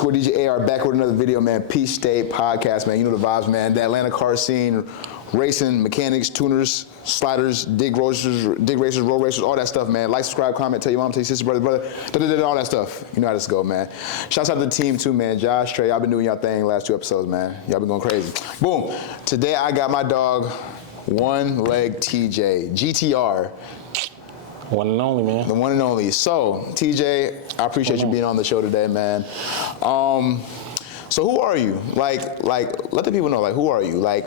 1_DJ AR back with another video, man. Peace State Podcast, man. You know the vibes, man. The Atlanta car scene, racing, mechanics, tuners, sliders, dig racers, road racers, all that stuff, man. Like, subscribe, comment, tell your mom, tell your sister, brother, all that stuff. You know how this go, man. Shouts out to the team too, man. Josh, Trey, y'all been doing y'all thing the last 2 episodes, man. Y'all been going crazy. Boom. Today I got my dog, 1Legggtr, GTR. One and only, man. The one and only. So, TJ, I appreciate you being on the show today, man. So who are you? Like, let the people know, like, who are you? Like,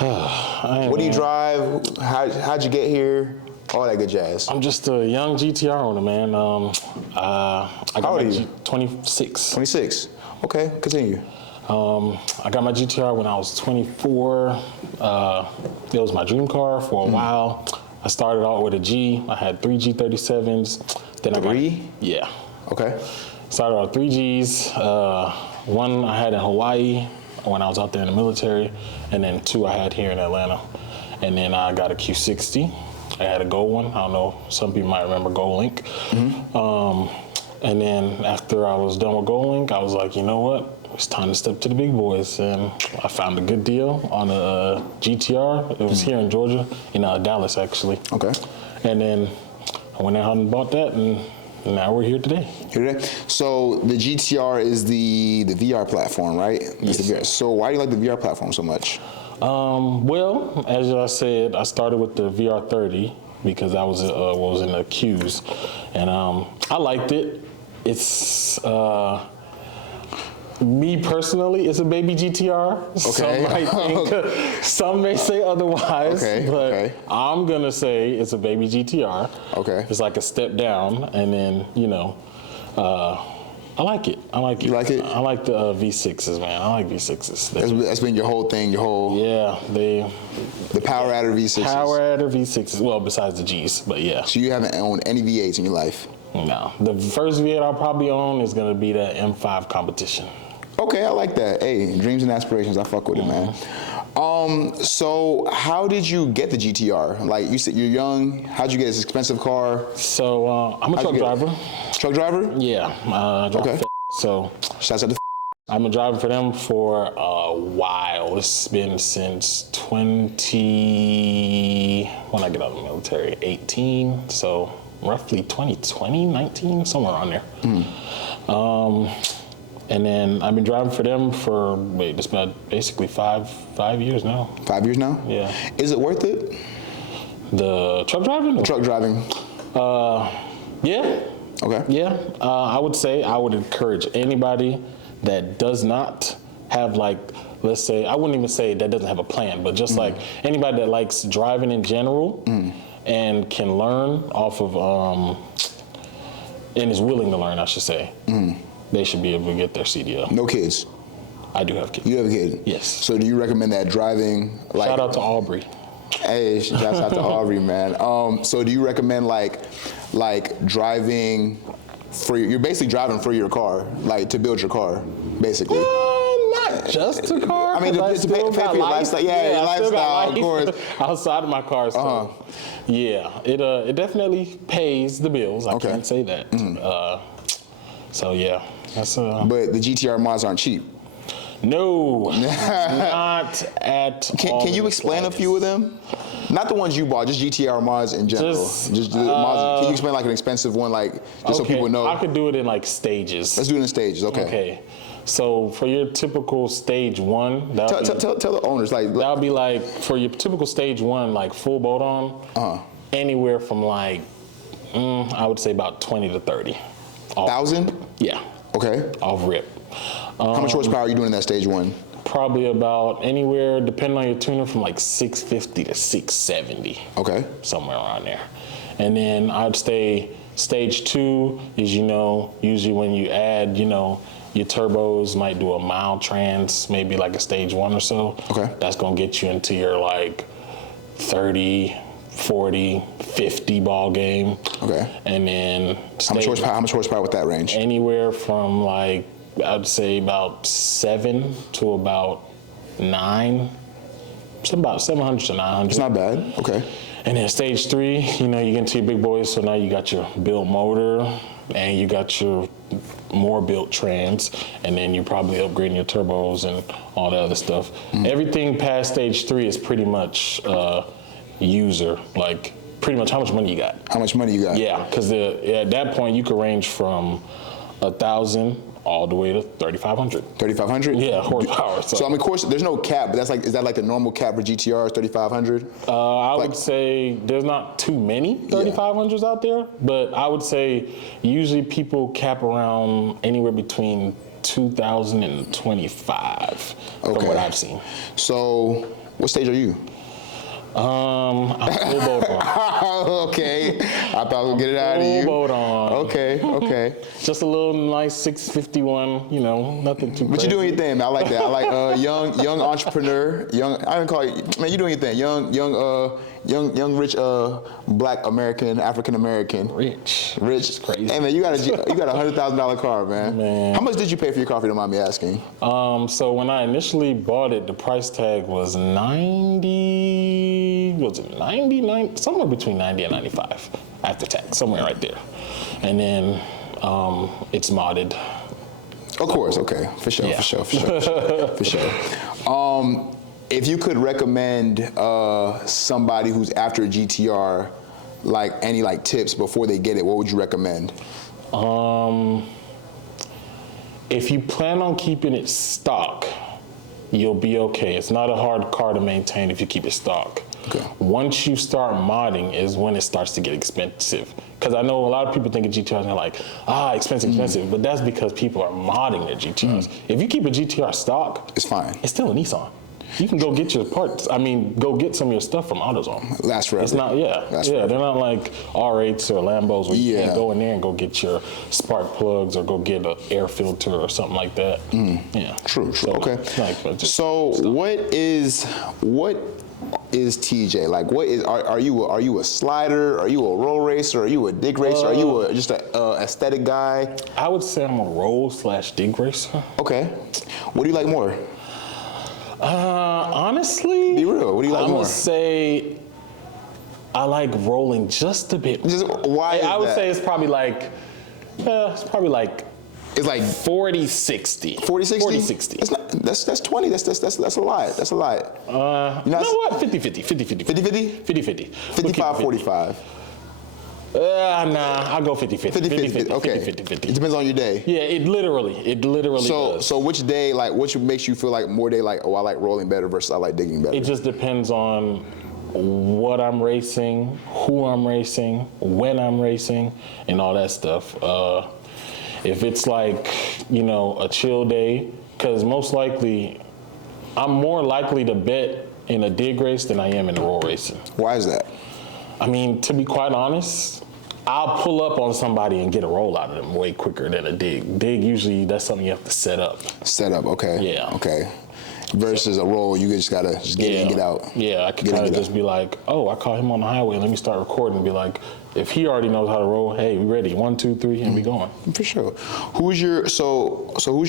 what do you drive? How'd you get here? All that good jazz. I'm just a young GTR owner, man. How old are you? 26. 26. Okay, continue. I got my GTR when I was 24. It was my dream car for a while. I started out with a G. I had 3 G37s. Then I got 3? Yeah. Okay. Started out with 3 Gs. One I had in Hawaii when I was out there in the military, and then 2 I had here in Atlanta. And then I got a Q60. I had a gold one. I don't know, some people might remember Gold Link. And then after I was done with Gold Link, I was like, you know what? It's time to step to the big boys, and I found a good deal on a GTR. It was here in Georgia, in Dallas actually. Okay. And then I went out and bought that, and now we're here today. So the GTR is the VR platform, right? Yes. The VR. So why do you like the VR platform so much? Well, as I said, I started with the VR30 because that was what was in the queues, and I liked it. It's me personally, it's a baby GTR. Okay. Some may say otherwise, but I'm gonna say it's a baby GTR. Okay. It's like a step down, and then I like it. I like it. You like it? I like the V6s, man. I like V6s. That's been your whole thing, Yeah, the power adder V6s. Power adder V6s. Well, besides the Gs, but yeah. So you haven't owned any V8s in your life? No. The first V8 I'll probably own is gonna be the M5 competition. Okay, I like that. Hey, dreams and aspirations, I fuck with it, man. So how did you get the GTR? Like, you said you're young. How'd you get this expensive car? So I'm a truck driver. Truck driver? Yeah. Okay. So shouts out to I'm a driver for them for a while. It's been since when I get out of the military, 18. So roughly 2020, 19, somewhere around there. And then I've been driving for them for, it's been basically five years now. 5 years now? Yeah. Is it worth it? The truck driving? The truck driving. Yeah. Okay. Yeah. I would say I would encourage anybody that does not have, like, let's say, I wouldn't even say that doesn't have a plan, but just like anybody that likes driving in general and can learn off of, and is willing to learn, I should say. They should be able to get their CDL. No kids? I do have kids. You have a kid? Yes. So do you recommend that driving? Like, shout out to Aubrey. Hey, shout out to Aubrey, man. So do you recommend like driving for you're basically driving for your car, like to build your car, basically? Not just a car. I mean, to pay for your lifestyle. Yeah, lifestyle, of course. Outside of my car, so yeah, it definitely pays the bills. I can't say that. So yeah, that's But the GTR mods aren't cheap. No, not at all. Can you explain a few of them? Not the ones you bought, just GTR mods in general. Just the mods. Can you explain like an expensive one, like just so people know? I could do it in like stages. Let's do it in stages. Okay. Okay. So for your typical stage 1, tell the owners like that would be like for your typical stage 1, like full boat on, anywhere from like I would say about 20 to 30. 1,000? Yeah. Okay. Off rip. How much horsepower are you doing in that stage 1? Probably about anywhere, depending on your tuner, from like 650 to 670. Okay. Somewhere around there. And then I'd say stage 2 is, usually when you add, your turbos might do a mild trans, maybe like a stage 1 or so. Okay. That's gonna get you into your like 30, 40, 50 ball game. Okay. And then how much horsepower with that range? Anywhere from like, I'd say about 7 to about 9. It's about 700 to 900. It's not bad. Okay. And then stage 3, you get into your big boys, so now you got your built motor and you got your more built trans, and then you're probably upgrading your turbos and all that other stuff. Everything past stage 3 is pretty much user, like pretty much how much money you got. How much money you got? Yeah, because at that point you could range from 1,000 all the way to 3,500. 3,500? Yeah, horsepower. So I mean, of course, there's no cap, but is that like the normal cap for GTRs, 3,500? I would say there's not too many 3,500s out there, but I would say usually people cap around anywhere between 2,000 and 25 from what I've seen. So what stage are you? I'm full boat on. Okay, I thought I was gonna get it out of you. Full boat on. Okay. Just a little nice 651, you know, nothing too crazy. But you're doing your thing, man. I like that. I like young entrepreneur, I don't call you, man. You're doing your thing. Young rich Black American, African American. Rich. It's crazy. Hey man, you got a $100,000 car, man. How much did you pay for your car? If you don't mind me asking. So when I initially bought it, the price tag was 90. Was it 99? Somewhere between 90 and 95 after tax, somewhere right there. And then it's modded. Of course, okay, for sure. If you could recommend somebody who's after a GTR, like any tips before they get it, what would you recommend? If you plan on keeping it stock, you'll be okay. It's not a hard car to maintain if you keep it stock. Okay. Once you start modding is when it starts to get expensive. Because I know a lot of people think of GTRs and they're like, expensive. But that's because people are modding their GTRs. If you keep a GTR stock, It's fine. It's still a Nissan. You can go get your parts. Go get some of your stuff from AutoZone. Lasts forever. It's not, forever. They're not like R8s or Lambos where you can't go in there and go get your spark plugs or go get an air filter or something like that. Yeah. True. So, Okay. So what is TJ? Like, what is? Are you a slider? Are you a roll racer? Are you a dig racer? Are you just a aesthetic guy? I would say I'm a roll/dig racer. Okay. What do you like more? Honestly, Be real. What do you like I'm more? gonna say I like rolling just a bit. Why? I would say it's probably like It's like 40-60. 40-60? 40-60. That's 20. That's a lot. That's a lot. You know what? 50-50. 50-50. 50-50? 50-50. 55-45. Nah, I'll go 50-50. 50-50. Okay. 50-50. It depends on your day. Yeah, it literally does. So which day, which makes you feel like more day I like rolling better versus I like digging better? It just depends on what I'm racing, who I'm racing, when I'm racing, and all that stuff. If it's a chill day, because most likely, I'm more likely to bet in a dig race than I am in a roll racing. Why is that? I mean, to be quite honest, I'll pull up on somebody and get a roll out of them way quicker than a dig. Dig, usually, that's something you have to set up. Set up, okay. Yeah. Okay. Versus a roll, you just gotta get in and get out. Yeah, I can kind of just be like, I caught him on the highway. Let me start recording and be like, if he already knows how to roll, hey, we ready? 1, 2, 3, and we going. For sure. Who's your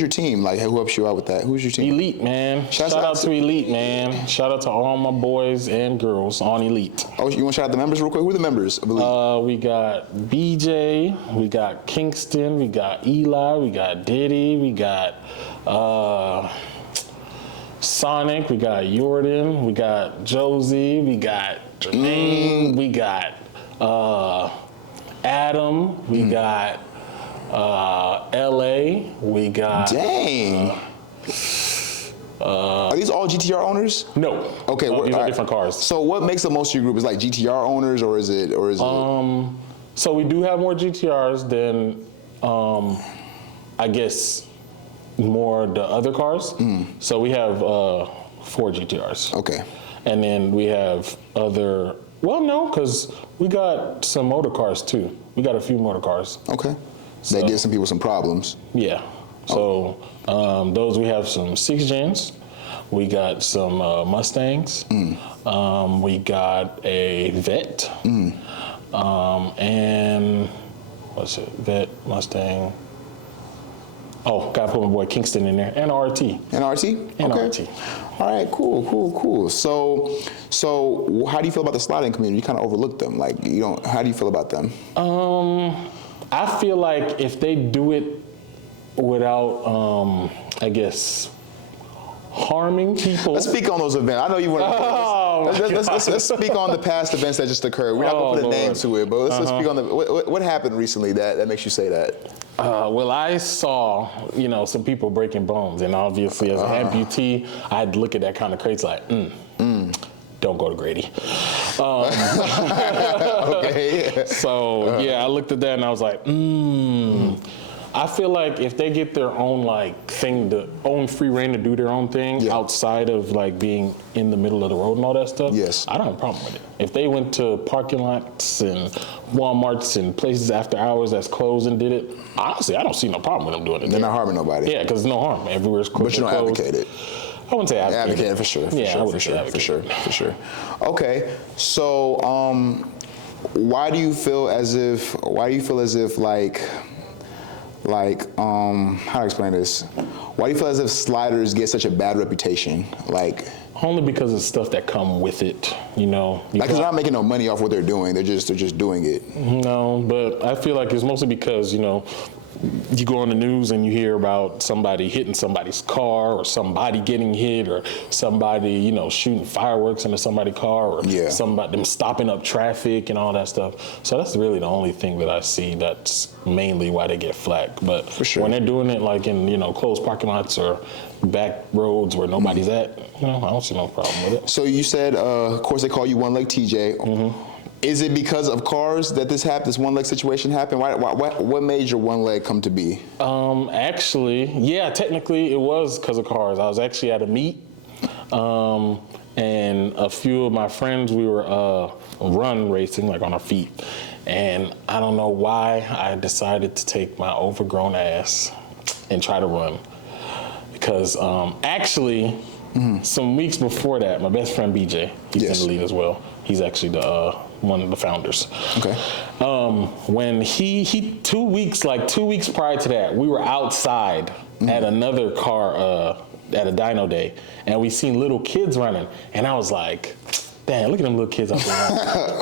team? Like, who helps you out with that? Who's your team? Elite, man. Shout out to Elite, man. Shout out to all my boys and girls on Elite. Oh, you want to shout out the members real quick? Who are the members of Elite? We got BJ, we got Kingston, we got Eli, we got Diddy, we got Sonic, we got Jordan, we got Josie, we got Jermaine, we got Adam, we got LA, we got. Dang. Are these all GTR owners? No. Okay, these are different cars. So what makes the most of your group? Is like GTR owners, or is it? So we do have more GTRs than, I guess, more the other cars. So we have 4 GTRs. Okay. And then we have other. Well, no, because we got some motor cars too. We got a few motor cars. Okay. That gives some people some problems. Yeah. So those we have some 6 gens. We got some Mustangs. We got a Vet. And what's it? Vet, Mustang. Oh, gotta put my boy Kingston in there, and RT. And RT? And okay. RT. All right, cool. So how do you feel about the sliding community? You kind of overlook them. Like, how do you feel about them? I feel like if they do it without, I guess, harming people. Let's speak on those events. I know you want to. Let's speak on the past events that just occurred. We're not going to put a name to it, but let's speak on what happened recently that makes you say that. Well, I saw, some people breaking bones, and obviously as an amputee, I'd look at that kind of crazy like, don't go to Grady. Okay. So I looked at that and I was like, I feel like if they get their own own free reign to do their own thing outside of like being in the middle of the road and all that stuff, I don't have a problem with it. If they went to parking lots and Walmarts and places after hours that's closed and did it, honestly, I don't see no problem with them doing it. They're not harming nobody. Yeah, because there's no harm. Everywhere's closed. But you don't advocate it. I wouldn't say advocate. Advocate for sure. For sure. Okay, so why do you feel as if like how to explain this? Why do you feel as if sliders get such a bad reputation? Like only because of stuff that come with it, Like they're not making no money off what they're doing. They're just doing it. No, but I feel like it's mostly because you go on the news and you hear about somebody hitting somebody's car or somebody getting hit or somebody, shooting fireworks into somebody's car or them stopping up traffic and all that stuff. So that's really the only thing that I see that's mainly why they get flack. But for sure, when they're doing it like in, closed parking lots or back roads where nobody's at, I don't see no problem with it. So you said, of course, they call you One Leg TJ. Mm-hmm. Is it because of cars that this one leg situation happened? What made your one leg come to be? Actually, technically it was because of cars. I was actually at a meet, and a few of my friends, we were run racing, like on our feet. And I don't know why I decided to take my overgrown ass and try to run. Because actually, some weeks before that, my best friend BJ, he's in the lead as well. He's actually one of the founders. Okay. When he 2 weeks prior to that, we were outside at another car at a dyno day, and we seen little kids running, and I was like, dang, look at them little kids out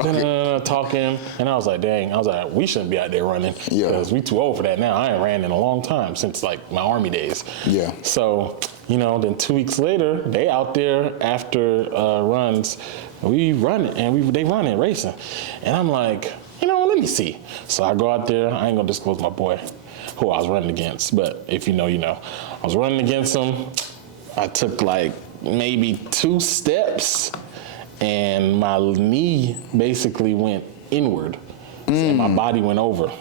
there talking, and I was like, we shouldn't be out there running because we too old for that now. I ain't ran in a long time since like my Army days. Yeah. So, then 2 weeks later, they out there after runs, we run and they running, racing. And I'm like, let me see. So I go out there, I ain't gonna disclose my boy who I was running against, but if you know, you know. I was running against him. I took like maybe 2 steps and my knee basically went inward and my body went over.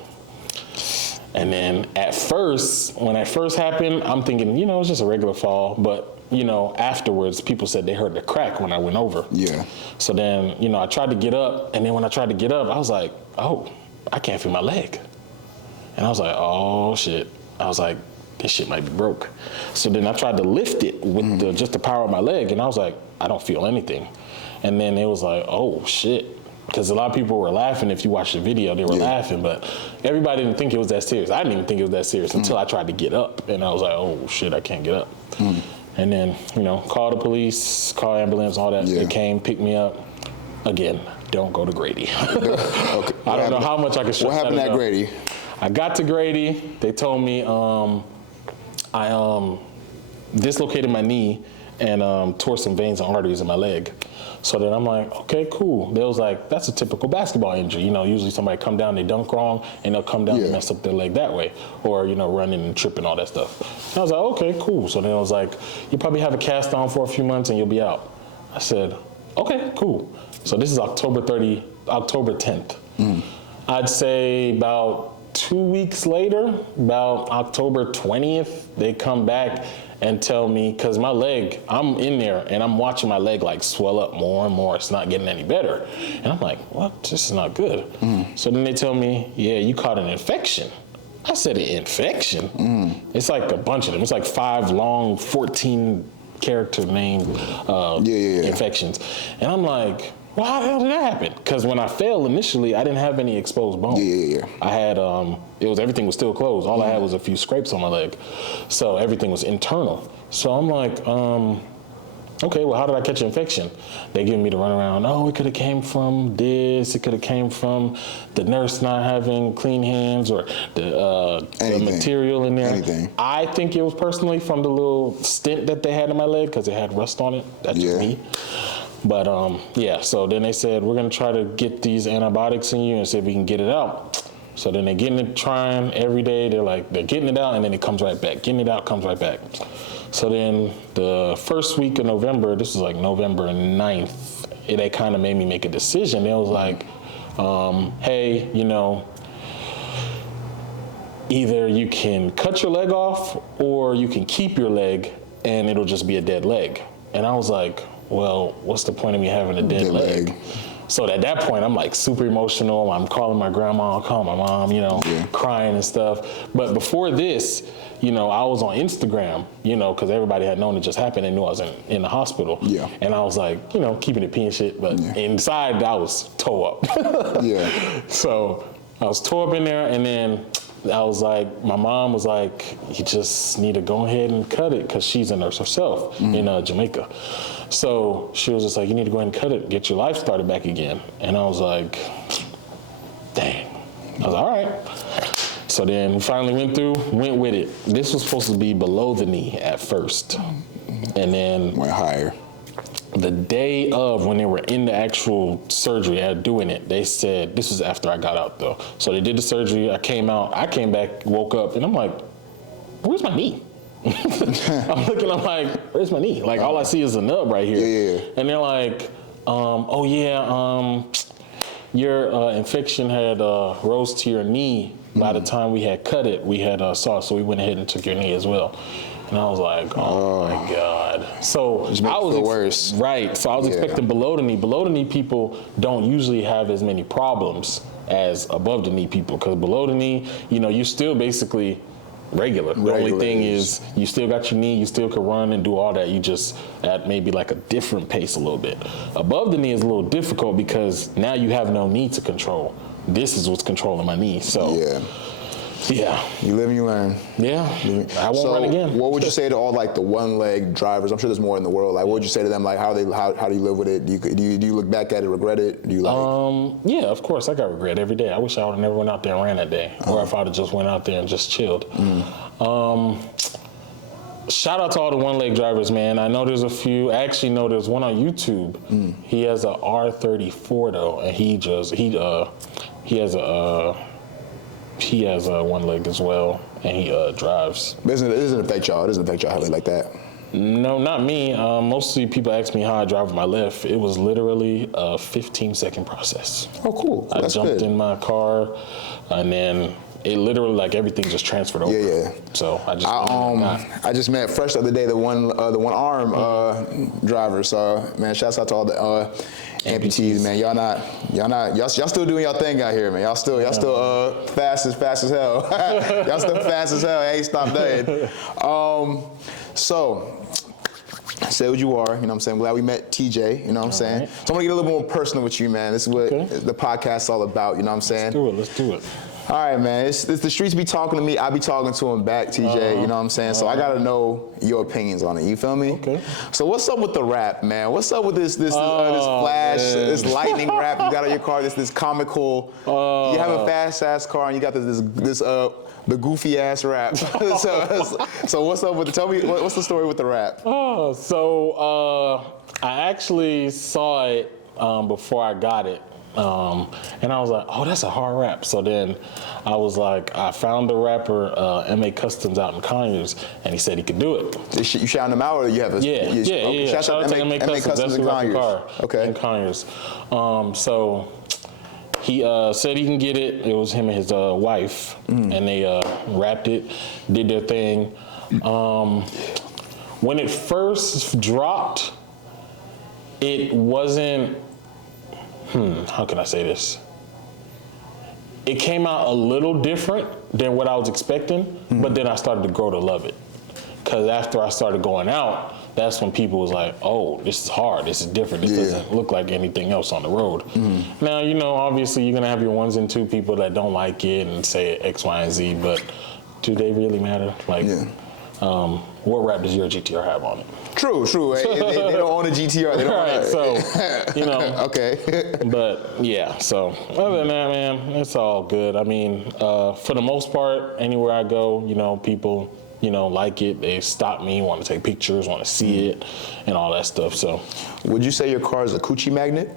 And then at first, when that first happened, I'm thinking, it's just a regular fall, but afterwards, people said they heard the crack when I went over. Yeah. So then, I tried to get up, and then when I tried to get up, I was like, oh, I can't feel my leg. And I was like, oh, shit. I was like, this shit might be broke. So then I tried to lift it with just the power of my leg, and I was like, I don't feel anything. And then it was like, oh, shit. Because a lot of people were laughing. If you watch the video, they were laughing, but everybody didn't think it was that serious. I didn't even think it was that serious until I tried to get up, and I was like, oh, shit, I can't get up. And then, call the police, call ambulance, all that. They came, picked me up. Again, don't go to Grady. Okay. I don't know how much I can stress. What happened at Grady? I got to Grady. They told me I dislocated my knee and tore some veins and arteries in my leg. So then I'm like, okay, cool. They was like, that's a typical basketball injury. Usually somebody come down, they dunk wrong, and they'll come down and mess up their leg that way. Or, running and tripping, all that stuff. And I was like, okay, cool. So then I was like, you probably have a cast on for a few months and you'll be out. I said, okay, cool. So this is October 10th. I'd say about 2 weeks later, about October 20th, they come back and tell me, because my leg, I'm in there and I'm watching my leg like swell up more and more. It's not getting any better. And I'm like, what? This is not good. So then they tell me, yeah, you caught an infection. I said, an infection? It's like a bunch of them. It's like 5 long, 14 character name infections. And I'm like, well, how the hell did that happen? Because when I fell initially, I didn't have any exposed bone. I had, everything was still closed. All I had was a few scrapes on my leg. So everything was internal. So I'm like, Okay, well, how did I catch an infection? They give me the runaround. Oh, it could have came from this. It could have came from the nurse not having clean hands or the material in there. Anything. I think it was personally from the little stint that they had in my leg because it had rust on it. That's just me. But yeah, so then they said, we're going to try to get these antibiotics in you and see if we can get it out. So then they're getting it, trying every day. They're getting it out, and then it comes right back. Getting it out, comes right back. So then the first week of November, this was like November 9th, they kind of made me make a decision. They was like, hey, you know, either you can cut your leg off or you can keep your leg and it'll just be a dead leg. And I was like, well, what's the point of me having a dead leg? So at that point, I'm like super emotional. I'm calling my grandma, calling my mom, you know, crying and stuff. But before this, you know, I was on Instagram, you know, because everybody had known it just happened and knew I was in the hospital. Yeah. And I was like, you know, keeping it P and shit. But inside, I was tore up. So I was tore up in there, and then I was like, my mom was like, you just need to go ahead and cut it, because she's a nurse herself in Jamaica. So she was just like, you need to go ahead and cut it, get your life started back again. And I was like, dang. I was like, all right. So then we finally went with it. This was supposed to be below the knee at first. And then went higher. The day of, when they were in the actual surgery doing it, they said, this was after I got out though. So they did the surgery, I came back, woke up, and I'm like, where's my knee? I'm looking, I'm like, where's my knee? Like, all I see is a nub right here. And they're like, oh yeah, your infection had rose to your knee. By the time we had cut it, we had saw it, so we went ahead and took your knee as well. And I was like, oh my God. So I was worse. Right. So I was expecting below the knee. Below the knee people don't usually have as many problems as above the knee people, because below the knee, you know, you're still basically regular. The only thing is you still got your knee, you still can run and do all that. You just at maybe like a different pace a little bit. Above the knee is a little difficult because now you have no knee to control. This is what's controlling my knee. So yeah. You live and you learn. Yeah. I won't run again. What would you say to all like the one-leg drivers? I'm sure there's more in the world. Like, what would you say to them? Like, how do you live with it? Do you look back at it, regret it? Do you like? Yeah, of course. I got regret every day. I wish I would have never went out there and ran that day, or if I'd have just went out there and just chilled. Shout out to all the one-leg drivers, man. I know there's a few. I actually know there's one on YouTube. He has a R34 though, and he has a one leg as well, and he drives. But it doesn't affect y'all. It doesn't affect y'all heavily like that. No, not me. Mostly people ask me how I drive with my left. It was literally a 15-second process. Oh, cool. I jumped in my car, and then it literally, like, everything just transferred over. Yeah. So I just met fresh the other day the one arm driver. So man, shouts out to all the amputees, man. Y'all still doing y'all thing out here, man. Y'all still fast as hell. Y'all still fast as hell. Ain't stopped nothing. So say what you are, you know what I'm saying? I'm glad we met TJ, you know what I'm saying? Right. So I'm gonna get a little more personal with you, man. This is what the podcast's all about, you know what I'm saying? Let's do it. All right, man. It's the streets be talking to me. I be talking to them back, TJ. You know what I'm saying? So I gotta know your opinions on it. You feel me? Okay. So what's up with the rap, man? What's up with this flash, this lightning rap you got on your car? This comical. You have a fast ass car and you got the goofy ass rap. so what's up with? Tell me what's the story with the rap? I actually saw it before I got it. And I was like, oh, that's a hard rap. So then I was like, I found the rapper MA Customs out in Conyers, and he said he could do it. You shouting him out, or you have a yeah. Shout out to MA Customs in Conyers. In Conyers. So he said he can get it. It was him and his wife, and they rapped it, did their thing. When it first dropped, it wasn't. How can I say this? It came out a little different than what I was expecting, but then I started to grow to love it. Because after I started going out, that's when people was like, oh, this is hard, this is different, this doesn't look like anything else on the road. Now, you know, obviously you're gonna have your 1s and 2 people that don't like it and say X, Y, and Z, but do they really matter? Like, what rap does your GTR have on it? True. They don't own a GTR. They don't Right, own so, okay. But yeah, so other than that, man, it's all good. I mean, for the most part, anywhere I go, people, like it. They stop me, want to take pictures, want to see it, and all that stuff. So, would you say your car is a coochie magnet?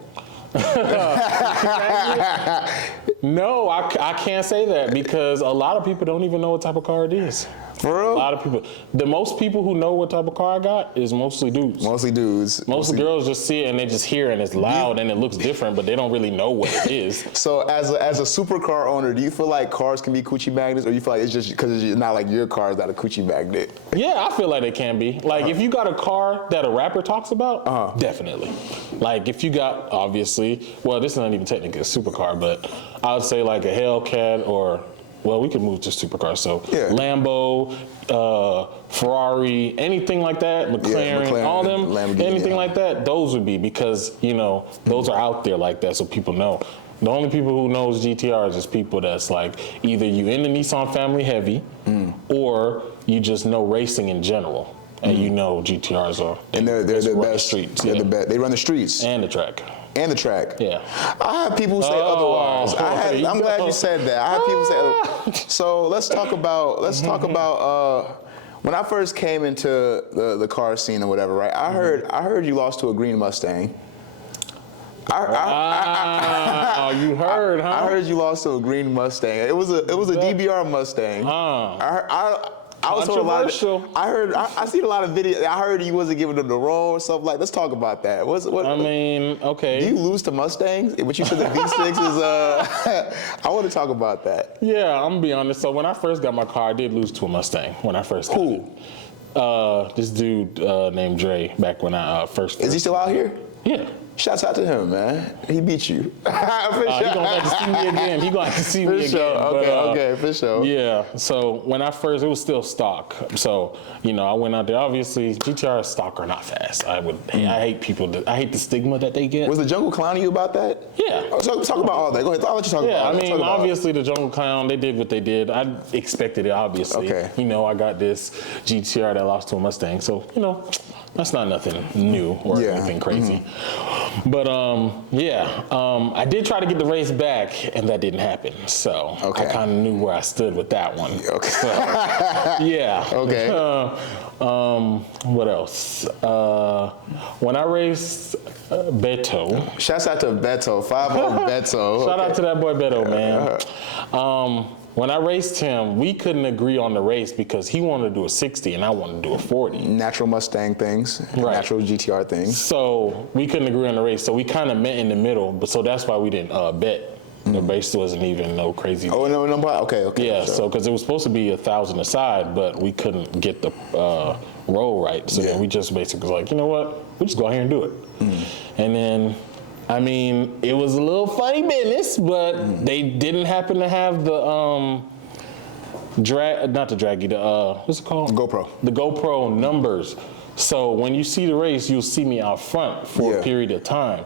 No, I can't say that because a lot of people don't even know what type of car it is. For real? A lot of people. The most people who know what type of car I got is mostly dudes. Mostly dudes. Most girls just see it and they just hear it and it's loud and it looks different, but they don't really know what it is. So as a supercar owner, do you feel like cars can be coochie magnets, or you feel like it's just because it's not like your car is not a coochie magnet? Yeah, I feel like it can be. Like if you got a car that a rapper talks about, definitely. Like if you got, obviously, well, this is not even technically a supercar, but I would say like a Hellcat or, well, we could move to supercars. So Lambo, Ferrari, anything like that, McLaren, all them, Lamborghini, anything like that, those would be because, those are out there like that so people know. The only people who knows GTRs is people that's like either you in the Nissan family heavy or you just know racing in general. And GTRs are. And they're the best. Streets, they're the best. They run the streets. And the track. Yeah. I have people who say otherwise. I'm glad you said that. I have people say otherwise. So let's talk about when I first came into the car scene or whatever, right? I heard you lost to a green Mustang. You heard, huh? I heard you lost to a green Mustang. It was a DBR Mustang. I was told a lot of, I seen a lot of videos. I heard he wasn't giving them the roll or something like. Let's talk about that. Okay. Do you lose to Mustangs? But you said the V6 is. I want to talk about that. Yeah, I'm gonna be honest. So when I first got my car, I did lose to a Mustang when I first got it. This dude named Dre. Back when I first. Is he still out here? Yeah. Shouts out to him, man. He beat you. He gonna have to see me again. He gonna have to see me again. Okay, for sure. Yeah. So when I first, it was still stock. So I went out there. Obviously, GTR stock are not fast. I hate the stigma that they get. Was the Jungle clowning you about that? Yeah. Talk about all that. Go ahead. I'll let you talk about it. Yeah, I mean, obviously the Jungle Clown, they did what they did. I expected it, obviously. Okay. I got this GTR that lost to a Mustang, so that's not nothing new or anything crazy. But I did try to get the race back, and that didn't happen. So I kind of knew where I stood with that one. Okay. So, yeah. Okay. What else? When I raced Beto. Shouts out to Beto, 5-0 Beto. Shout out to that boy Beto, man. When I raced him, we couldn't agree on the race because he wanted to do a 60 and I wanted to do a 40. Natural Mustang things, natural GTR things. So we couldn't agree on the race. So we kind of met in the middle, but so that's why we didn't bet. The race wasn't even no crazy. Oh, no, okay. Yeah, sure. so because it was supposed to be 1,000 aside, but we couldn't get the roll right. So then we just basically was like, you know what? We just go out here and do it. And then, I mean, it was a little funny business, but they didn't happen to have the what's it called? GoPro. The GoPro numbers. So when you see the race, you'll see me out front for a period of time.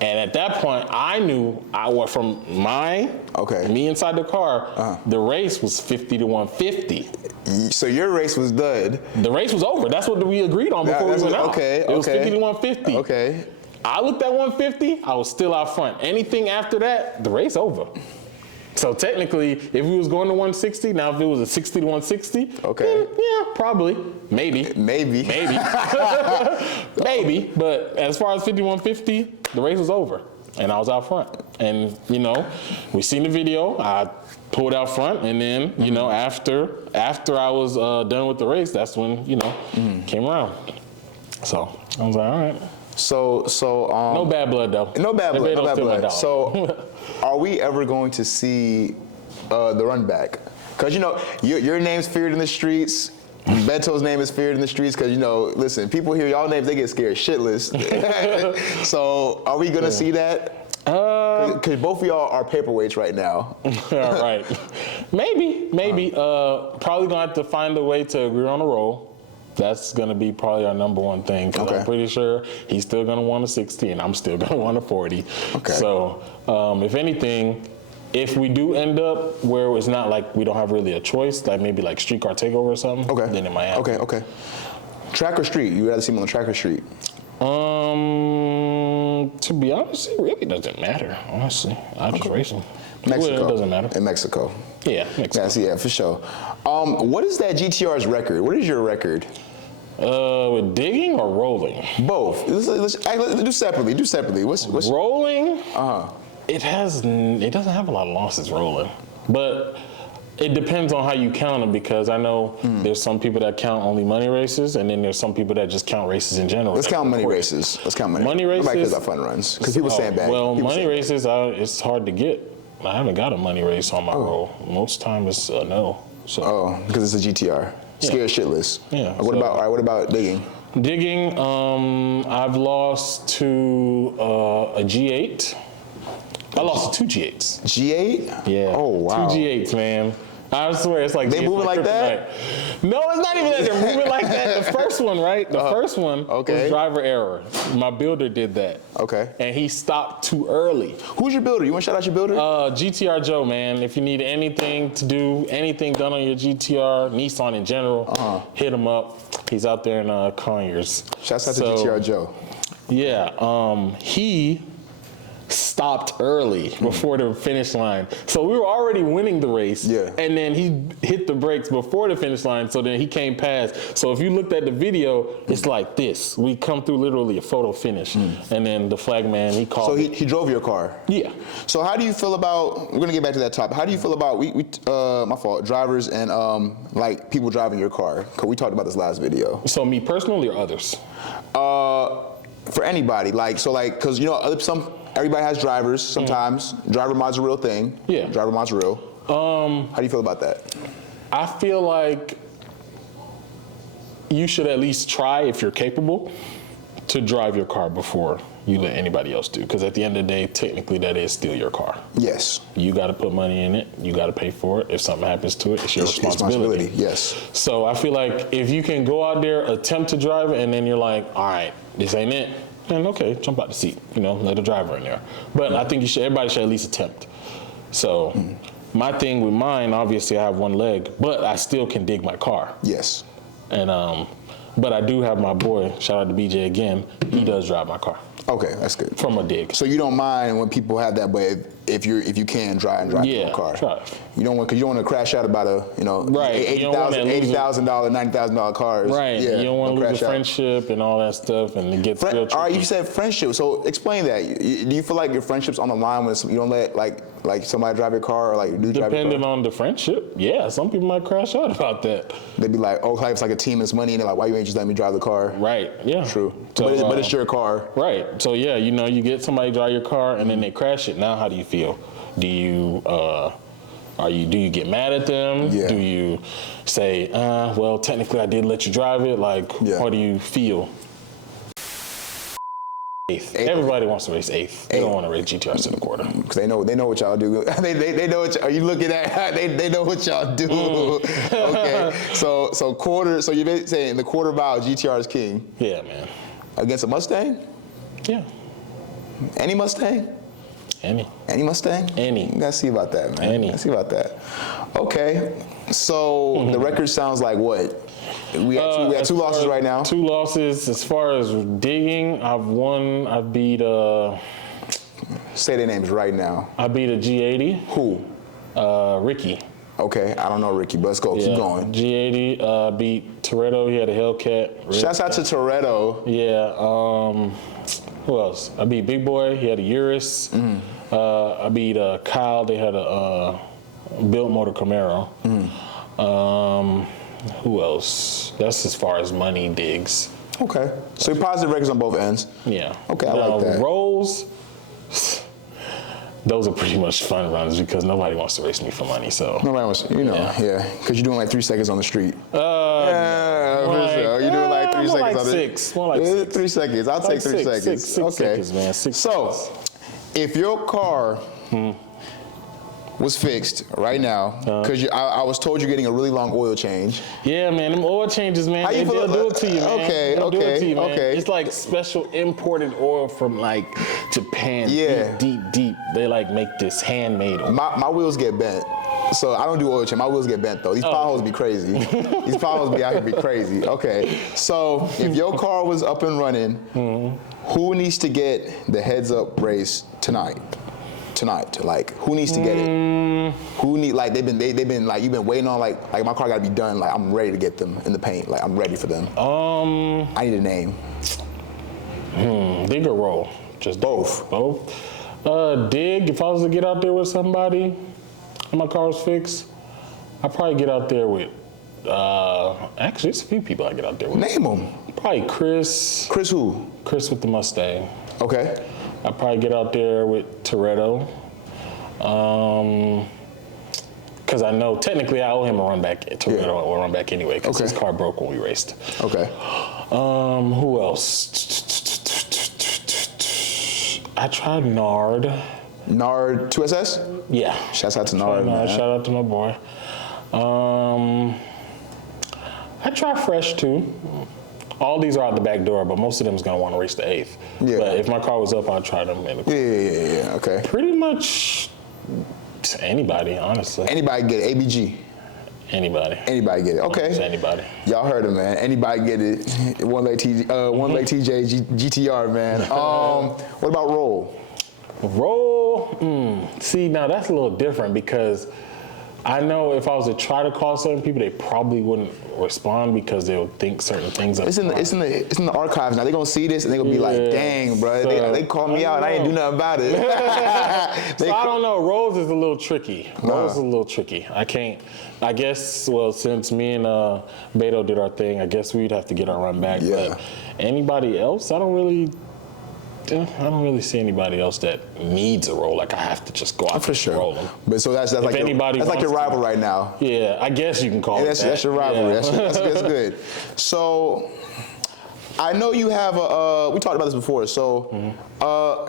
And at that point, I knew I went from me inside the car, the race was 50 to 150. So your race was done. The race was over. That's what we agreed on before we went out. It was 50 to 150. Okay. I looked at 150, I was still out front. Anything after that, the race over. So technically, if we was going to 160, now if it was a 60 to 160, yeah, probably, maybe. Maybe. But as far as 50 to 150, the race was over, and I was out front. And we seen the video. I pulled out front, and then after I was done with the race, that's when came around. So I was like, all right. So no bad blood though. No bad blood. So are we ever going to see the run back? Because your name's feared in the streets. Beto's name is feared in the streets because listen, people hear y'all names, they get scared shitless. So are we gonna see that? Because both of y'all are paperweights right now. All right. Maybe. Probably gonna have to find a way to agree on a roll. That's going to be probably our number one thing because I'm pretty sure he's still going to want a 60 and I'm still going to want a 40. Okay. So if anything, if we do end up where it's not like we don't have really a choice, like maybe like street car takeover or something, Okay. then it might happen. Okay. Track or street? You rather see him on the track or street? To be honest, it really doesn't matter, honestly. I just race them. Mexico. It doesn't matter. In Mexico. Yeah, Mexico. Yeah, for sure. What is that GTR's record? What is your record? With digging or rolling? Both. Let's do separately. What's rolling? It doesn't have a lot of losses rolling, but it depends on how you count them, because I know there's some people that count only money races, and then there's some people that just count races in general. Let's count money races. Money races. Nobody cares about fun runs because people sandbag. Well, people money sandbag. races, it's hard to get. I haven't got a money race on my roll. Most time it's a no. So. Oh, because it's a GTR. Scared shitless. Yeah. What about digging? Digging, I've lost to a G8. I lost to 2 G8s. G8? Yeah. Oh, wow. 2 G8s, man. I swear, it's like... They moving like that? No, it's not even that they're moving like that. The first one, right? The first one was driver error. My builder did that. Okay. And he stopped too early. Who's your builder? You want to shout out your builder? GTR Joe, man. If you need anything to do, anything done on your GTR, Nissan in general, hit him up. He's out there in Conyers. Shouts out to GTR Joe. Yeah. He stopped early before the finish line. So we were already winning the race. Yeah. And then he hit the brakes before the finish line, so then he came past. So if you looked at the video, it's like this. We come through literally a photo finish. And then the flag man, he called. So he drove your car? Yeah. So how do you feel about, we're going to get back to that topic. How do you feel about, my fault, drivers and like people driving your car? Because we talked about this last video. So me personally or others? For anybody, because everybody has drivers sometimes. Driver mod's a real thing. Yeah. Driver mod's real. How do you feel about that? I feel like you should at least try, if you're capable, to drive your car before you let anybody else do. Because at the end of the day, technically that is still your car. Yes. You got to put money in it. You got to pay for it. If something happens to it, it's your responsibility. Yes. So I feel like if you can go out there, attempt to drive it, and then you're like, all right, this ain't it, then okay, jump out the seat, let the driver in there. But I think everybody should at least attempt. So my thing with mine, obviously I have one leg, but I still can dig my car. Yes. And but I do have my boy, shout out to BJ again, he does drive my car. Okay, that's good. From a dig. So you don't mind when people have that, but if you can drive your car. Try. You don't want to crash out about $80,000, $90,000 cars. Right. Yeah, you don't want to lose a out. friendship and all that stuff, and it gets real tricky. All right, you said friendship. So explain that. Do you feel like your friendship's on the line when you don't let like somebody drive your car, or like you do drive your car? Depending on the friendship, yeah. Some people might crash out about that. They'd be like, oh, it's like a team, it's money, and they're like, why you ain't just let me drive the car? Right. Yeah. True. So, but it's your car. Right. So yeah, you get somebody drive your car and then they crash it. Now how do you feel? Do you do you get mad at them? Yeah. Do you say, well, technically I did let you drive it? How do you feel? Eighth. Everybody wants to race eighth. They don't want to race GTRs to the quarter. Because they know what y'all do. they know what are you looking at? They know what y'all do. Okay. So quarter. So you're saying the quarter mile GTR is king. Yeah, man. Against a Mustang? Yeah. Any Mustang? Any Mustang? Any. You gotta see about that, man. Any. Gotta see about that. Okay. So the record sounds like what? We have 2 losses right now. 2 losses. As far as digging, I beat say their names right now. I beat a G80. Who? Ricky. Okay, I don't know Ricky, but let's go. Yeah. Keep going. G80 beat Toretto. He had a Hellcat. Shouts out to Toretto. Yeah. Who else? I beat Big Boy. He had a Urus. I beat Kyle. They had a built motor Camaro. Who else? That's as far as money digs. Okay. So positive records on both ends. Yeah. Okay, I like that. Rolls. Those are pretty much fun runs because nobody wants to race me for money. So nobody wants, yeah, because you're doing like 3 seconds on the street. Yeah, for sure. You're doing like 3 seconds like on the street. 6. More like 6. 3 seconds. I'll take 3 seconds. Six okay. seconds, man. 6 so, seconds. if your car was fixed right now, because I was told you're getting a really long oil change. Yeah, man, them oil changes, man, they'll do it to you, man. Okay, They'll do it to you, man. okay. It's like special imported oil from like Japan. Yeah. Deep. They like make this handmade oil. My wheels get bent. So I don't do oil change. My wheels get bent though. These potholes be crazy. These potholes be out here be crazy. Okay. So if your car was up and running, who needs to get the heads up brace tonight? Like who needs to get it? Who need like they've been like you've been waiting on like my car gotta be done. Like I'm ready to get them in the paint. Like I'm ready for them. I need a name. Dig or roll? Just both. Dig. If I was to get out there with somebody and my car was fixed, I'd probably get out there with, actually, it's a few people I get out there with. Name them. Probably Chris. Chris who? Chris with the Mustang. Okay. I'd probably get out there with Toretto. Because I know technically I owe him a run back. Toretto will run back anyway because his car broke when we raced. Okay. Who else? I tried Nard. Nard 2SS? Yeah. Shouts out to Nard, man. Shout out to my boy. I try Fresh too. All these are out the back door, but most of them is gonna want to race the 8th. Yeah. But if my car was up, I'd try them in the Yeah. Okay. Pretty much anybody, honestly. Anybody get it? ABG. Anybody. Anybody get it? Okay. Just anybody. Y'all heard him, man. Anybody get it? One leg TJ GTR, man. What about roll? Roll. See, now that's a little different because I know if I was to try to call certain people, they probably wouldn't respond because they would think certain things. It's in the archives now. They gonna see this and they gonna be like, "Dang, bro, So, they called me out and I didn't do nothing about it." So I don't know. Rolls is a little tricky. Rolls is a little tricky. I guess. Well, since me and Beto did our thing, I guess we'd have to get our run back. Yeah. But anybody else, I don't really see anybody else that needs a roll. Like I have to just go out for sure. and roll them. But so that's like your rival right now. Yeah, I guess you can call it that. That's your rivalry. Yeah. That's good. So I know you have we talked about this before. So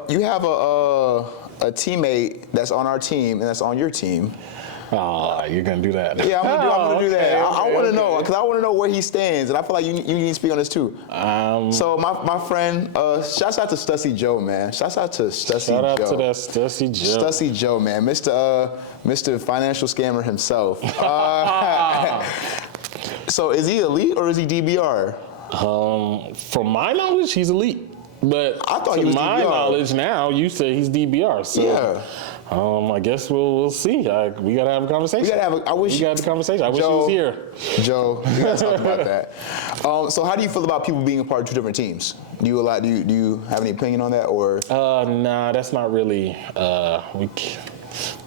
you have a teammate that's on our team and that's on your team. You're gonna do that. Yeah, I'm gonna do that. I want to know okay. because I want to know where he stands, and I feel like you need to speak on this too. So my friend, shouts out to Stussy Joe, man. Shouts out to Stussy Joe. Shout out to that Stussy Joe. Stussy Joe, man, Mr. Financial Scammer himself. So is he elite or is he DBR? From my knowledge, he's elite. But I thought he was my DBR. knowledge now, you say he's DBR. So Yeah. I guess we'll see. We gotta have a conversation. We got the conversation. I wish he was here. Joe, we gotta talk about that. So how do you feel about people being a part of two different teams? Do you have any opinion on that or? Nah, that's not really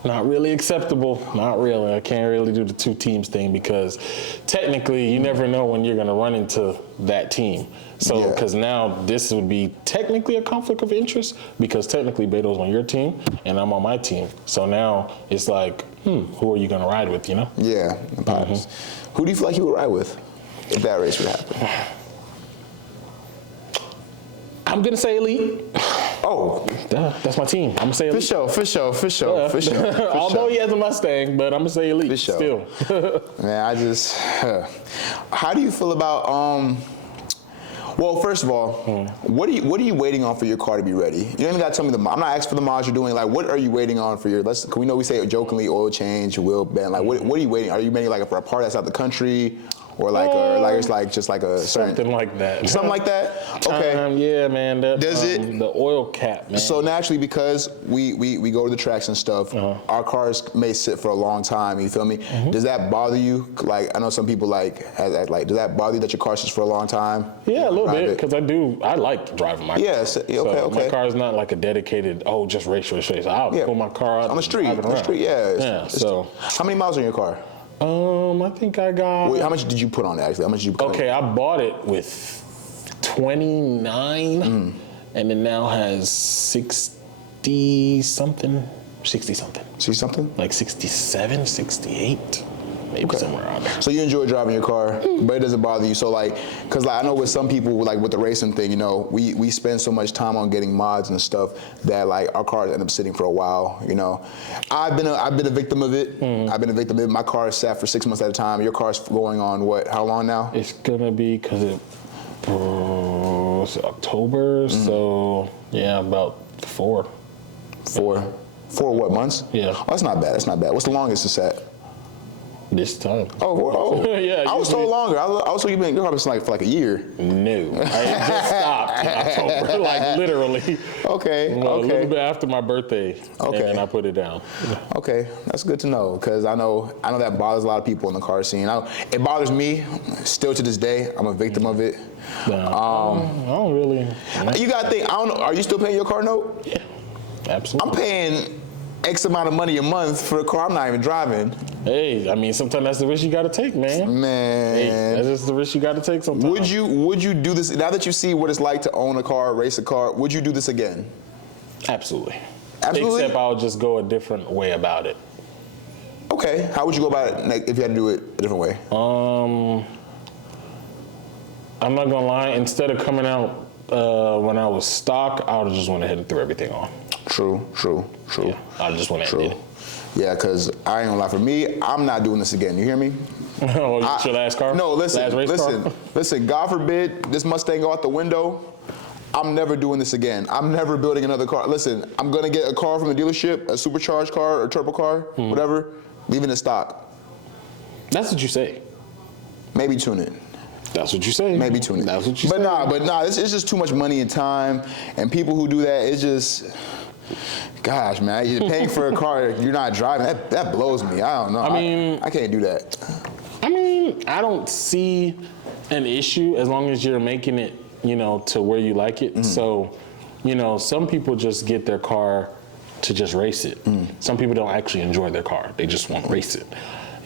not really acceptable. Not really. I can't really do the two teams thing because technically you never know when you're gonna run into that team. So, because now this would be technically a conflict of interest because technically Beto's on your team and I'm on my team. So now it's like, who are you gonna ride with, you know? Yeah. Who do you feel like you would ride with if that race would happen? I'm gonna say elite. Oh, that's my team. I'm gonna say elite. For sure. Although he has a Mustang, but I'm gonna say elite still. Man, how do you feel about well, first of all, what are you waiting on for your car to be ready? You don't even gotta tell me I'm not asking for the mods you're doing. Like, what are you waiting on for your? We know we say jokingly oil change, wheel bend. Like, what are you waiting? Are you waiting like for a part that's out the country, or it's like just like a certain something like that? Something like that. Okay. Yeah, man. Does it? The oil cap, man. So naturally, because we go to the tracks and stuff, our cars may sit for a long time. You feel me? Does that bother you? Like I know some people does that bother you that your car sits for a long time? Yeah, a little bit because I like driving my car. Yes. Okay. My car is not like a dedicated just race. I'll pull my car out on the street. Yeah. So how many miles on your car? I think I got. Wait, how much did you put on it actually? How much did you put Okay, I bought it with 29 and it now has 60 something. 60 something? Like 67, 68. maybe somewhere around there. So you enjoy driving your car, but it doesn't bother you. So like, cause like I know with some people, like with the racing thing, you know, we spend so much time on getting mods and stuff that like our cars end up sitting for a while. You know, I've been a victim of it. I've been a victim of it. My car is sat for 6 months at a time. Your car's going on what? How long now? It's gonna be it's October, so yeah, about 4. 4 what months? Yeah. Oh, that's not bad. That's not bad. What's the longest it's at? This time. Oh. Yeah. I was told longer. I was told you've been in your car for like a year. No, I just stopped in October, like literally. Okay. A little bit after my birthday. Okay. And then I put it down. Okay, that's good to know because I know that bothers a lot of people in the car scene. It bothers me still to this day. I'm a victim of it. No, I don't really. You gotta think. I don't know. Are you still paying your car note? Yeah, absolutely. I'm paying X amount of money a month for a car I'm not even driving. Hey, I mean, sometimes that's the risk you got to take, man. Man, hey, that's just the risk you got to take sometimes. Would you do this now that you see what it's like to own a car, race a car? Would you do this again? Absolutely. Absolutely. Except I'll just go a different way about it. Okay. How would you go about it if you had to do it a different way? I'm not gonna lie. Instead of coming out when I was stock, I would have just went ahead and threw everything on. True. Yeah, I just went ahead and did it. Yeah, because I ain't gonna lie, for me, I'm not doing this again. You hear me? Oh, your last car? No, last race car? listen, God forbid this Mustang go out the window, I'm never doing this again. I'm never building another car. Listen, I'm gonna get a car from a dealership, a supercharged car or turbo car, whatever, leaving it stock. That's what you say. Maybe tune it. That's what you say. Maybe tune it. That's what you say. But nah, it's just too much money and time, and people who do that, it's just, gosh, man, you're paying for a car you're not driving. That blows me. I don't know. I mean, I can't do that. I mean, I don't see an issue as long as you're making it, you know, to where you like it. So, you know, some people just get their car to just race it. Some people don't actually enjoy their car. They just want to race it.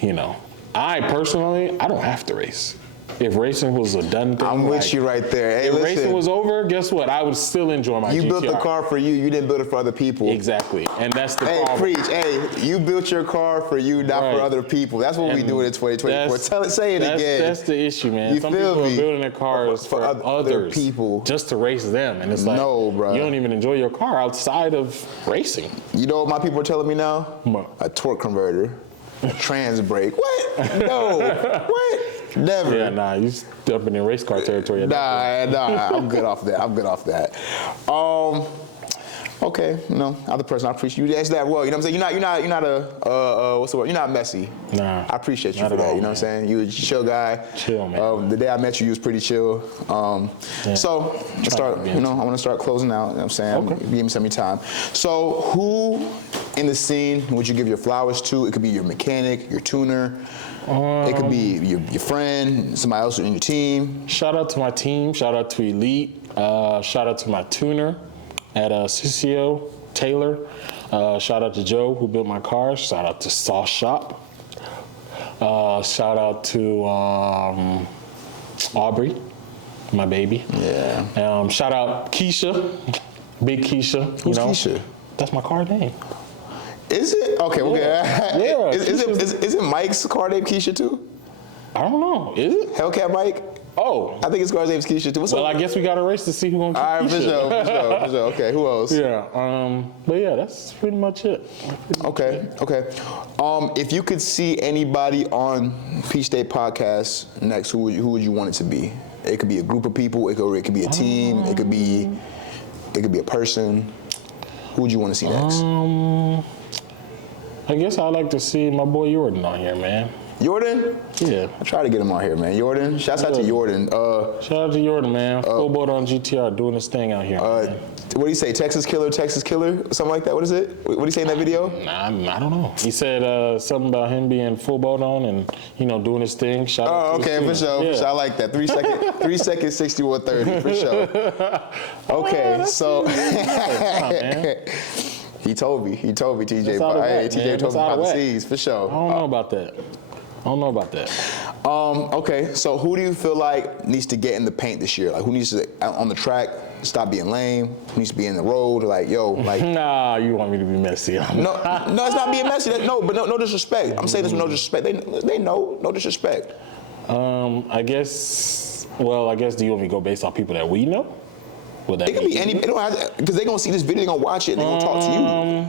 You know, I personally, I don't have to race. If racing was a done thing, I'm with you right there. Hey, if racing was over, guess what? I would still enjoy my GTR. You built the car for you. You didn't build it for other people. Exactly, and that's the Hey, problem. preach. Hey, you built your car for you, not for other people. That's what we do in 2024. Say it again. That's the issue, man. You Some feel people me? are building their cars for other people. just to race them, and it's like, No, bro. you don't even enjoy your car outside of racing. You know what my people are telling me now? What? A torque converter, trans brake. What? No. What? Never. Yeah, nah, you jumping in race car territory. At that Nah, I'm good off that. Okay, you know, other person, I appreciate you. Answer that well. You know what I'm saying? You're not a what's the word? You're not messy. Nah, I appreciate you not for at that. all, You know what I'm saying? You a chill guy. Chill, man. The day I met you, you was pretty chill. So let's start. You know, I want to start closing out. You know what I'm saying? Okay. Give me some of your time. So who in the scene would you give your flowers to? It could be your mechanic, your tuner. It could be your friend, somebody else in your team. Shout out to my team. Shout out to Elite. Shout out to my tuner at Cicio Taylor. Shout out to Joe who built my cars. Shout out to Sauce Shop. Shout out to Aubrey, my baby. Yeah. Shout out Keisha, Big Keisha. Who's Keisha? That's my car name. Is it? Okay, Yeah, is it Mike's car named Keisha too? I don't know. Is it? Hellcat Mike? Oh. I think his car's name's Keisha too. What's Well, up? I guess we got a race to see who's gonna keep All right, Keisha. for sure. Okay, who else? Yeah. But yeah, that's pretty much it. Okay. If you could see anybody on Peach State Podcast next, who would you want it to be? It could be a group of people. It could be a team. It could be a person. Who would you want to see next? I guess I'd like to see my boy Jordan on here, man. Jordan? Yeah. I try to get him on here, man. Jordan. Shouts out to Jordan. Shout out to Jordan, man. Full boat on GTR, doing his thing out here. Man. What do you say? Texas killer, something like that. What is it? What do you say in that video? Nah, I don't know. He said something about him being full boat on and doing his thing. Shout out to okay, for sure. Yeah. For sure. I like that. 3 seconds, 61:30 for sure. Okay, so he told me, TJ. That's out of whack, TJ man. told me That's out about of the whack. scenes for sure. I don't know about that. don't know about that. Okay, so who do you feel like needs to get in the paint this year? Like, who needs to, on the track, stop being lame? Who needs to be in the road? Like, yo, like. Nah, you want me to be messy. No, it's not being messy. No disrespect. I'm saying this with no disrespect. They know, no disrespect. I guess, do you want me to go based on people that we know? Would that It could be any, it don't have to, because they're going to see this video, they're going to watch it, and they're going to talk to you.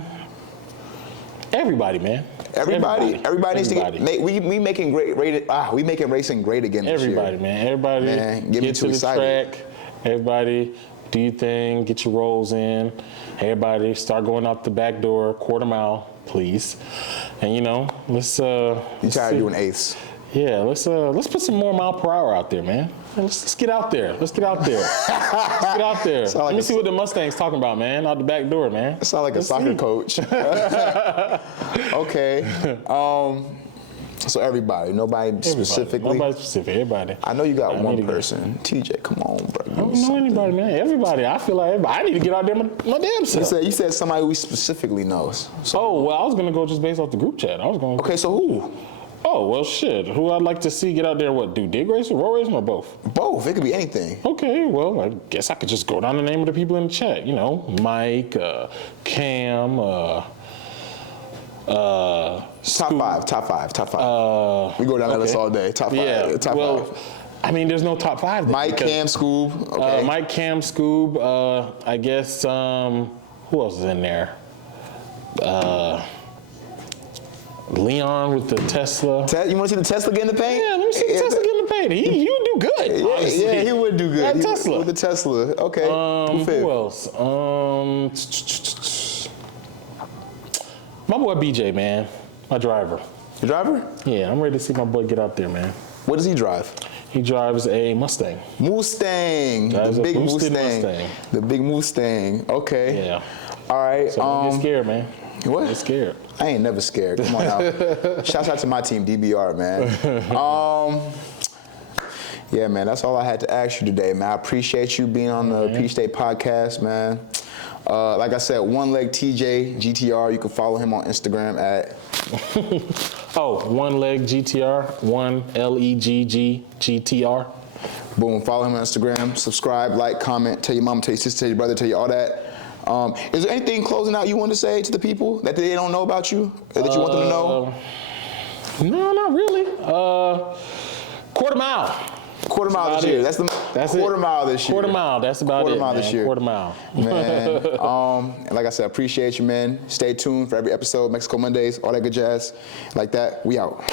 Everybody, man. Everybody needs to get, we making we making racing great again this year. Everybody, man. Everybody, man, get me too to the excited. track. Everybody, do your thing. Get your rolls in. Everybody, start going out the back door, quarter mile, please. And let's. You tired of doing eighths? Yeah, let's put some more mile per hour out there, man. Let's get out there. Let's get out there. Let's get out there. Let me see what the Mustang's talking about, man. Out the back door, man. It sounds like a soccer coach. Okay. So everybody, nobody specifically. Nobody specific. Everybody. I know you got one person. TJ, come on, bro. I don't know anybody, man. Everybody. I feel like everybody. I need to get out there my damn self. You said somebody we specifically knows. So. I was gonna go just based off the group chat. Okay, so who? Oh, well, shit. Who I'd like to see get out there, do dig racing, roll racing, or both? Both. It could be anything. Okay, well, I guess I could just go down the name of the people in the chat. Mike, Cam, Top five. We go down that list all day. Top five. Yeah, top five. I mean, there's no top five. Mike, Cam, Scoob. Okay. Mike, Cam, Scoob. I guess, who else is in there? Leon with the Tesla. You want to see the Tesla get in the paint? Yeah, let me see the Tesla get in the paint. He would do good. Yeah, he would do good. That Tesla. With the Tesla. Okay. Who else? My boy BJ, man. My driver. Your driver? Yeah, I'm ready to see my boy get out there, man. What does he drive? He drives a Mustang. The big Mustang. The big Mustang. Okay. Yeah. All right. So don't get scared, man. What? Don't get scared. I ain't never scared. Come on now. Shouts out to my team, DBR, man. Yeah, man, that's all I had to ask you today, man. I appreciate you being on the Peach State podcast, man. Like I said, 1Legg GTR. You can follow him on Instagram at 1Legg GTR, 1LEGG Boom. Follow him on Instagram. Subscribe, like, comment. Tell your mom, tell your sister, tell your brother, tell you all that. Is there anything closing out you want to say to the people that they don't know about you, that you want them to know? No, not really. Quarter mile. Quarter mile this year. That's quarter mile this year. Quarter mile. That's about quarter it. Mile this year. Quarter mile. Man. And like I said, I appreciate you, man. Stay tuned for every episode. Mexico Mondays, all that good jazz. Like that. We out.